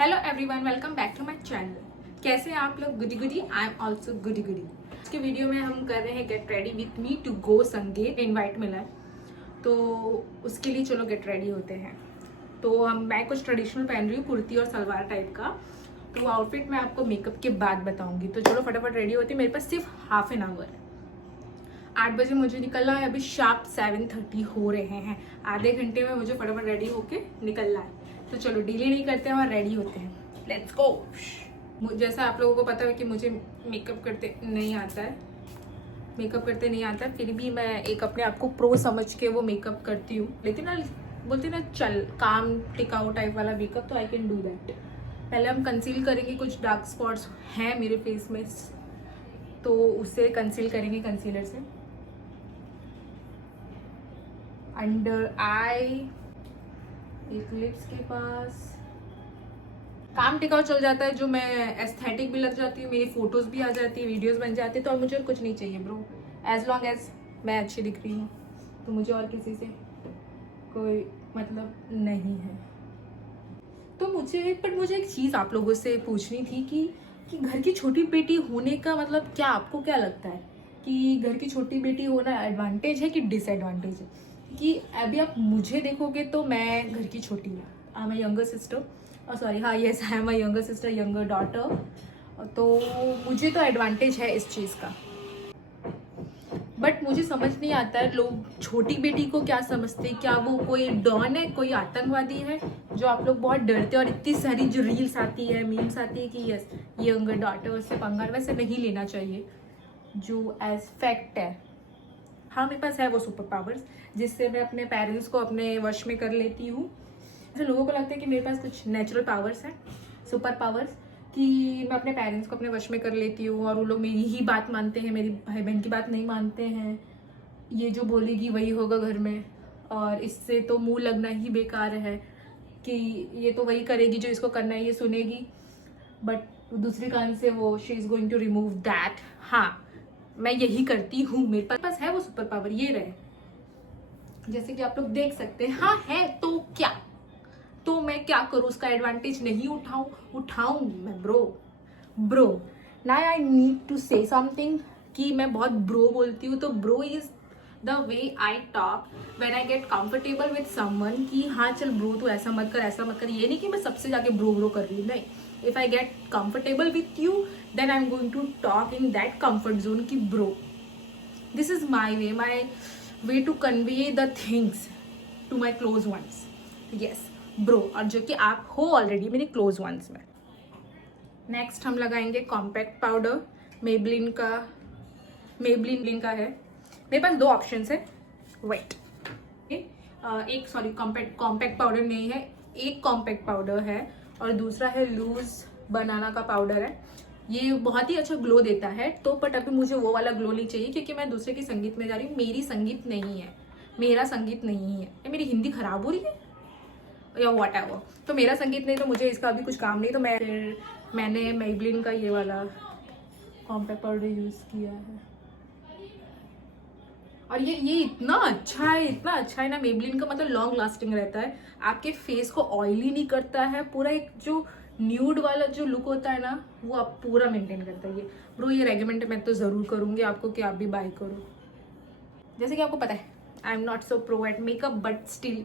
Hello everyone, welcome back to my channel. कैसे हैं आप लोग? Goody goody, I am also goody goody. आज के वीडियो में हम कर रहे हैं get ready with me to go sangeet. Invite मिला है तो उसके लिए चलो गेट रेडी होते हैं। तो मैं कुछ ट्रेडिशनल पहन रही हूँ, कुर्ती और सलवार टाइप का। तो वो आउटफिट मैं आपको मेकअप के बाद बताऊंगी। तो चलो फटाफट रेडी होती है। मेरे पास सिर्फ हाफ एन आवर है। 8 बजे मुझे निकलना है। अभी शार्प 7:30 हो रहे हैं। आधे घंटे में मुझे फटाफट रेडी होके निकलना है। तो चलो डिले नहीं करते हैं और रेडी होते हैं। Let's go. जैसा आप लोगों को पता है कि मुझे मेकअप करते नहीं आता है, फिर भी मैं एक अपने आप को प्रो समझ के वो मेकअप करती हूँ। लेकिन ना बोलते ना चल काम टिकाऊ टाइप वाला मेकअप, तो आई कैन डू दैट। पहले हम कंसील करेंगे। कुछ डार्क स्पॉट्स हैं मेरे फेस में, तो उससे कंसील करेंगे कंसीलर से। अंडर आई, एक लिप्स के पास काम टिकाऊ चल जाता है, जो मैं एस्थेटिक भी लग जाती हूँ, मेरी फोटोज भी आ जाती है, वीडियोस बन जाती है। तो और मुझे कुछ नहीं चाहिए ब्रो। एज लॉन्ग एज मैं अच्छी दिख रही हूँ तो मुझे और किसी से कोई मतलब नहीं है। तो मुझे एक चीज़ आप लोगों से पूछनी थी कि घर की छोटी बेटी होने का मतलब क्या, आपको क्या लगता है कि घर की छोटी बेटी होना एडवांटेज है कि डिसएडवांटेज है? कि अभी आप मुझे देखोगे तो मैं घर की छोटी हूँ। I am a younger sister, sorry, हाँ yes, I am a younger sister, younger daughter. तो मुझे तो एडवांटेज है इस चीज़ का। बट मुझे समझ नहीं आता है लोग छोटी बेटी को क्या समझते हैं। क्या वो कोई डॉन है, कोई आतंकवादी है जो आप लोग बहुत डरते हैं? और इतनी सारी जो रील्स आती है, मीम्स आती है कि यस यंगर डॉटर से पंगा, वैसे नहीं लेना चाहिए जो एज फैक्ट है। हाँ मेरे पास है वो सुपर पावर्स जिससे मैं अपने पेरेंट्स को अपने वश में कर लेती हूँ। ऐसे लोगों को लगता है कि मेरे पास कुछ नेचुरल पावर्स हैं, सुपर पावर्स, कि मैं अपने पेरेंट्स को अपने वश में कर लेती हूँ और वो लोग मेरी ही बात मानते हैं, मेरी भाई बहन की बात नहीं मानते हैं। ये जो बोलेगी वही होगा घर में, और इससे तो मुंह लगना ही बेकार है कि ये तो वही करेगी जो इसको करना है, ये सुनेगी। बट दूसरी कान से वो she is going to remove that. हाँ मैं यही करती हूँ, मेरे पास है वो सुपर पावर, ये रहे। जैसे कि आप लोग देख सकते हैं। हाँ है तो क्या, तो मैं क्या करूँ? उसका एडवांटेज नहीं उठाऊं मैं bro. Now I need to say something कि मैं बहुत ब्रो बोलती हूँ। तो bro is the way I talk when I get comfortable with someone कि हाँ चल ब्रो तू ऐसा मत कर। ये नहीं कि मैं सबसे जाके ब्रो कर रही हूँ, नहीं। If I get comfortable with you then I am going to talk in that comfort zone की bro. This is my way to convey the things to my close ones. Yes bro, और जो कि आप हो already मेरे close ones में। Next हम लगाएंगे कॉम्पैक्ट पाउडर। मेबलिन का है। मेरे पास दो ऑप्शन है। वेट, एक सॉरी कॉम्पैक्ट पाउडर नहीं है, एक कॉम्पैक्ट पाउडर है और दूसरा है लूज बनाना का पाउडर है। ये बहुत ही अच्छा ग्लो देता है। तो बट अभी मुझे वो वाला ग्लो नहीं चाहिए क्योंकि मैं दूसरे की संगीत में जा रही हूँ। मेरी संगीत नहीं है, मेरा संगीत नहीं है। मेरी हिंदी खराब हो रही है या वॉट एवर। तो मेरा संगीत नहीं, तो मुझे इसका अभी कुछ काम नहीं। तो मैंने मेबलिन का ये वाला कॉम्पैक्ट पाउडर यूज़ किया है और ये इतना अच्छा है ना। मेबलिन का मतलब लॉन्ग लास्टिंग रहता है, आपके फेस को ऑयली नहीं करता है, पूरा एक जो न्यूड वाला जो लुक होता है ना वो आप पूरा मेंटेन करता है। ये ब्रो ये रेकमेंड मैं तो ज़रूर करूँगी आपको कि आप भी बाय करो। जैसे कि आपको पता है I am not so pro at makeup but still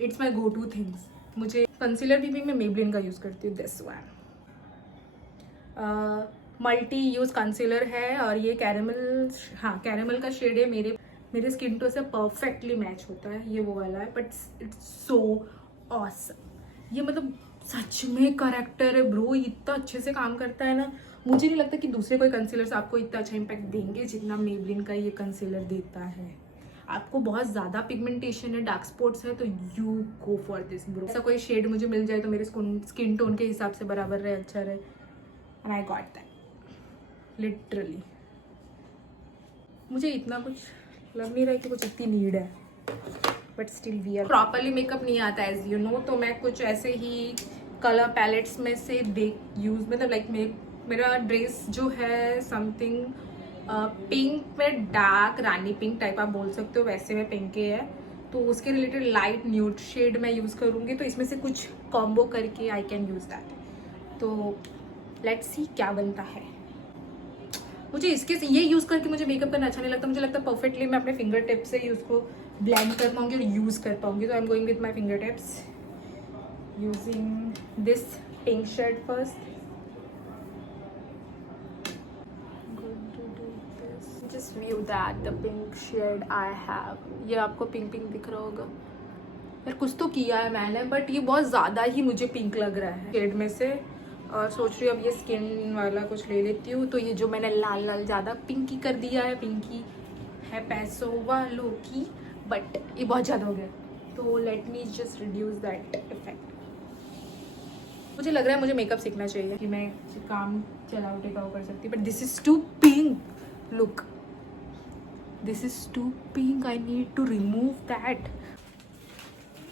it's my go to things. मुझे कंसीलर भी मैं मेबलिन का यूज़ करती हूँ, this one multi use concealer है और ये कैरेमल का शेड है। मेरे स्किन टोन से परफेक्टली मैच होता है। ये वो वाला है बट इट्स सो ऑसम। ये मतलब सच में करेक्टर है ब्रो, इतना अच्छे से काम करता है ना। मुझे नहीं लगता कि दूसरे कोई कंसीलर्स आपको इतना अच्छा इम्पैक्ट देंगे जितना मेबलिन का ये कंसीलर देता है। आपको बहुत ज़्यादा पिगमेंटेशन है, डार्क स्पॉट्स है, तो you go for this bro. ऐसा कोई शेड मुझे मिल जाए तो मेरे स्किन टोन के हिसाब से बराबर रहे, अच्छा रहे, and I got that literally. मुझे इतना कुछ लग नहीं रहा है कि कुछ इतनी नीड है, but still we are. Properly makeup नहीं आता एज यू नो, तो मैं कुछ ऐसे ही कलर पैलेट्स में से मतलब लाइक मेरा ड्रेस जो है समथिंग पिंक में डार्क रानी पिंक टाइप आप बोल सकते हो, वैसे में पिंक है। तो उसके रिलेटेड लाइट न्यूड शेड मैं यूज़ करूँगी, तो इसमें से कुछ कॉम्बो करके आई कैन यूज़ दैट। तो लेट्स सी क्या बनता है। मुझे इसके ये यूज़ करके मुझे मेकअप करना अच्छा नहीं लगता। मुझे लगता है परफेक्टली मैं अपने फिंगर टिप से ही उसको ब्लेंड कर पाऊँगी और यूज़ कर पाऊँगी। तो I am going with my finger tips using this pink shade first. Just view that the pink shade I have. ये आपको पिंक पिंक दिख रहा होगा यार, कुछ तो किया है मैंने, बट ये बहुत ज़्यादा ही मुझे पिंक लग रहा है शेड में से। और सोच रही हूँ अब ये स्किन वाला कुछ ले लेती हूँ। तो ये जो मैंने लाल लाल ज़्यादा पिंकी कर दिया है, पिंकी है पैसों वालों की, बट ये बहुत ज़्यादा हो गया। तो let me just reduce that effect. मुझे लग रहा है मुझे मेकअप सीखना चाहिए कि मैं काम चलाओ टेकाओ कर सकती, but this is too pink. Look, this is too pink, I need to remove that.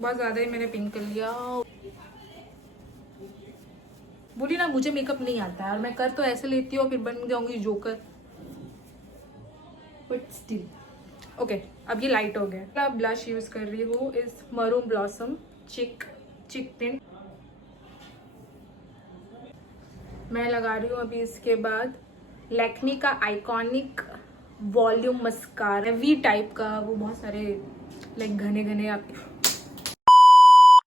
बहुत ज़्यादा ही मैंने पिंक कर लिया। बोली ना मुझे मेकअप नहीं आता है, और मैं कर तो ऐसे लेती हूँ फिर बन जाऊंगी जोकर, बट स्टिल ओके। अब ये लाइट हो गया। अब ब्लश यूज़ कर रही हूँ इस मरून ब्लॉसम चिक टिंट। मैं लगा रही हूँ अभी इसके बाद लैक्मी का iconic volume mascara, V type का, वो बहुत सारे लाइक घने घने आपके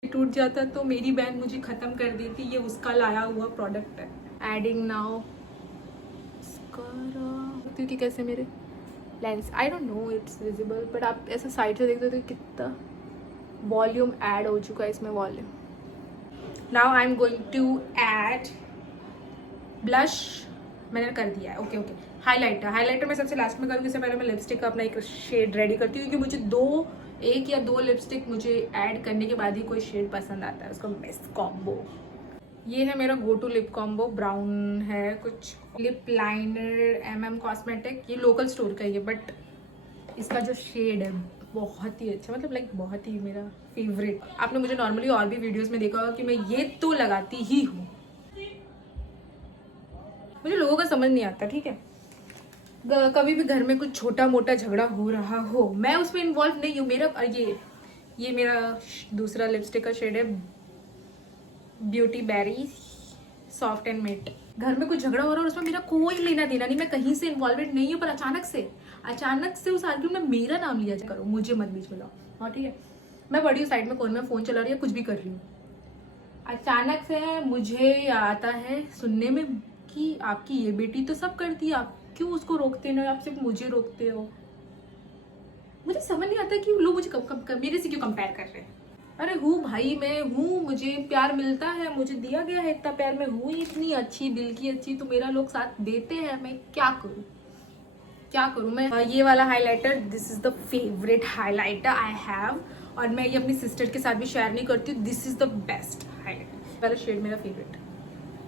टूट जाता तो मेरी बहन मुझे ख़त्म कर देती। ये उसका लाया हुआ प्रोडक्ट है। एडिंग नाउ क्योंकि कैसे मेरे lens, I don't know it's visible, but आप ऐसा साइड से देखते हो तो कितना वॉल्यूम ऐड हो चुका है इसमें। Volume. Now I am going to add blush. मैंने कर दिया है। ओके। हाइलाइटर मैं सबसे लास्ट में करूँगी। इससे पहले मैं लिपस्टिक का अपना एक शेड रेडी करती हूँ, क्योंकि मुझे एक या दो लिपस्टिक मुझे ऐड करने के बाद ही कोई शेड पसंद आता है, उसका बेस्ट कॉम्बो। ये है मेरा go to lip combo. Brown है कुछ लिप लाइनर MM कॉस्मेटिक, ये लोकल स्टोर का ही है, बट इसका जो शेड है बहुत ही अच्छा, मतलब लाइक बहुत ही मेरा फेवरेट। आपने मुझे नॉर्मली और भी वीडियोस में देखा होगा कि मैं ये तो लगाती ही हूँ। मुझे लोगों का समझ नहीं आता, ठीक है। कभी भी घर में कुछ छोटा मोटा झगड़ा हो रहा हो, मैं उसमें इन्वॉल्व नहीं हूँ। मेरा ये मेरा दूसरा लिपस्टिक का शेड है beauty berry soft and matte. घर में कुछ झगड़ा हो रहा है और उसमें मेरा कोई लेना देना नहीं, मैं कहीं से इन्वॉल्वेड नहीं हूँ, पर अचानक से उस आर्ग्यूमेंट में मेरा नाम लिया जाए, करो मुझे मत बीच में लाओ। हाँ ठीक है, मैं बड़ी हूँ साइड में कोने में फ़ोन चला रही है, कुछ भी कर रही हूँ। अचानक से मुझे आता है सुनने में कि आपकी ये बेटी तो सब करती है, आप क्यों उसको रोकते ना, आप सिर्फ मुझे रोकते हो। मुझे समझ नहीं आता कि लोग मुझे मेरे से क्यों कंपेयर कर रहे हैं। अरे हूँ भाई, मैं हूँ, मुझे प्यार मिलता है, मुझे दिया गया है इतना प्यार, मैं हूँ इतनी अच्छी, दिल की अच्छी, तो मेरा लोग साथ देते हैं, मैं क्या करूँ मैं। ये वाला highlighter, this is the favourite highlighter I have, और मैं ये अपनी सिस्टर के साथ भी शेयर नहीं करती हूँ। This is the best highlighter, वाला शेड मेरा फेवरेट।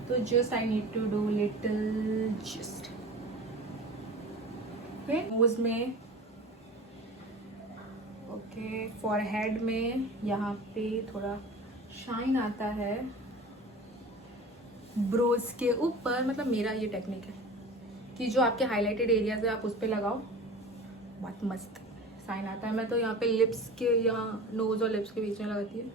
तो just I need to do little just nose में, ओके, फॉरहेड में, यहाँ पे थोड़ा शाइन आता है, ब्रोज के ऊपर। मतलब मेरा ये टेक्निक है कि जो आपके हाइलाइटेड एरियाज है आप उस पर लगाओ, बहुत मस्त शाइन आता है। मैं तो यहाँ पे लिप्स के, यहाँ नोज और लिप्स के बीच में लगाती हूँ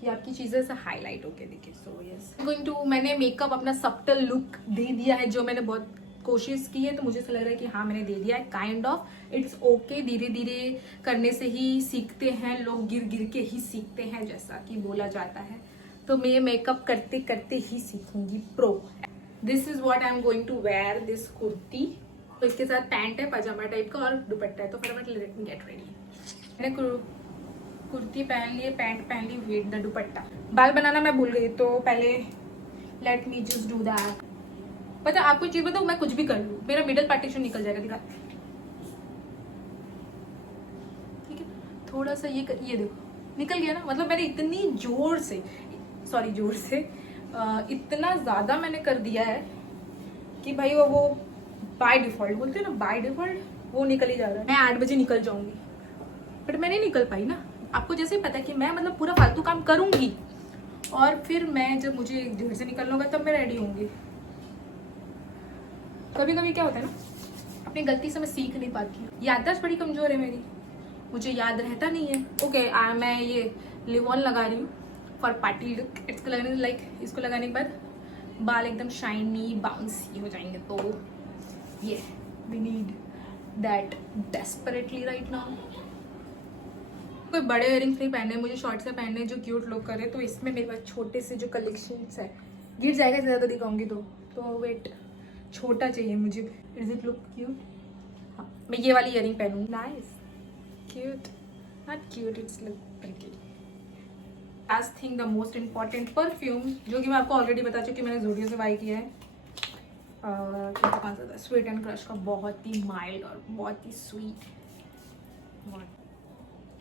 कि आपकी चीज़ें से हाईलाइट होके दिखे। सो यस, गोइंग टू, मैंने मेकअप अपना सबटल लुक दे दिया है, जो मैंने बहुत कोशिश की है, तो मुझे ऐसा लग रहा है कि हाँ मैंने दे दिया है। Kind of its okay. धीरे धीरे करने से ही सीखते हैं लोग, गिर गिर के ही सीखते हैं, जैसा कि बोला जाता है। तो मैं मेकअप करते करते ही सीखूंगी pro. This is what I am going to wear, this kurti. तो इसके साथ पैंट है पजामा टाइप का और दुपट्टा है। तो फटाफट लेट मी गेट रेडी। मैंने कुर्ती पहन ली, पैंट पहन ली, विद द दुपट्टा। बाल बनाना मैं भूल गई, तो पहले let me just do that. पता आपको चीज बताऊं, मैं कुछ भी कर लूं, मेरा मिडल पार्टीशन निकल जाएगा। दिखा, ठीक है, थोड़ा सा ये देखो निकल गया ना। मतलब मैंने इतनी जोर से इतना ज्यादा मैंने कर दिया है कि भाई वो बाय डिफॉल्ट बोलते हैं ना, बाय डिफॉल्ट वो निकल ही जा रहा है। मैं 8 बजे निकल जाऊंगी, बट मैं नहीं निकल पाई ना। आपको जैसे पता है कि मैं मतलब पूरा फालतू काम करूंगी, और फिर मैं जब मुझे घर से निकलना होगा तब मैं रेडी होंगी। कभी कभी क्या होता है ना, अपनी गलती से मैं सीख नहीं पाती हूँ। याददाश्त बड़ी कमजोर है मेरी, मुझे याद रहता नहीं है। ओके मैं ये लिवॉन लगा रही हूँ फॉर पार्टी लुक। इसको लगाने लाइक इसको लगाने के बाद बाल एकदम शाइनी बाउंसी हो जाएंगे। तो ये we need that desperately right now. कोई बड़े इयरिंग्स नहीं पहने, मुझे शॉर्ट से पहने जो क्यूट लुक करे। तो इसमें मेरे पास छोटे से जो कलेक्शंस है, गिर जाएगा ज़्यादा दिखाऊंगी तो वेट, छोटा चाहिए मुझे। Is it look cute? हाँ, मैं ये वाली इयरिंग पहनूंगी। Nice, cute, not cute, it's look pretty. Last thing, the most important, perfume, जो कि मैं आपको ऑलरेडी बता चुकी, मैंने ज़ूडियो से बाई किया है। कौन सा था? स्वीट एंड क्रश का, बहुत ही माइल्ड और बहुत ही sweet.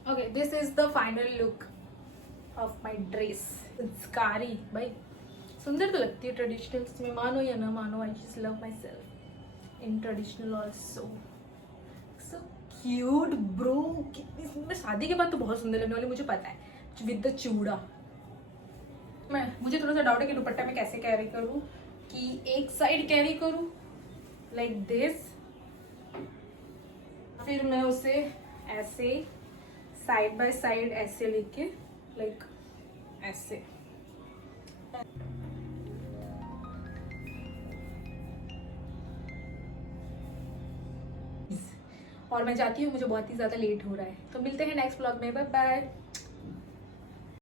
Okay, this is the final look of my dress. कारी भाई सुंदर तो लगती है ट्रेडिशनल्स में, मानो या ना मानो, I just love my self in traditional also. So cute bro. कितनी सुंदर, शादी के बाद तो बहुत सुंदर लगने वाली, मुझे पता है, विद द चूड़ा। मुझे थोड़ा सा डाउट है कि दुपट्टा में कैसे कैरी करूँ, कि एक साइड कैरी करूँ लाइक दिस, फिर मैं उसे ऐसे साइड बाय साइड ऐसे लेके लाइक ऐसे। और मैं जाती हूँ, मुझे बहुत ही ज़्यादा लेट हो रहा है। तो मिलते हैं नेक्स्ट व्लॉग में, बाय बाय।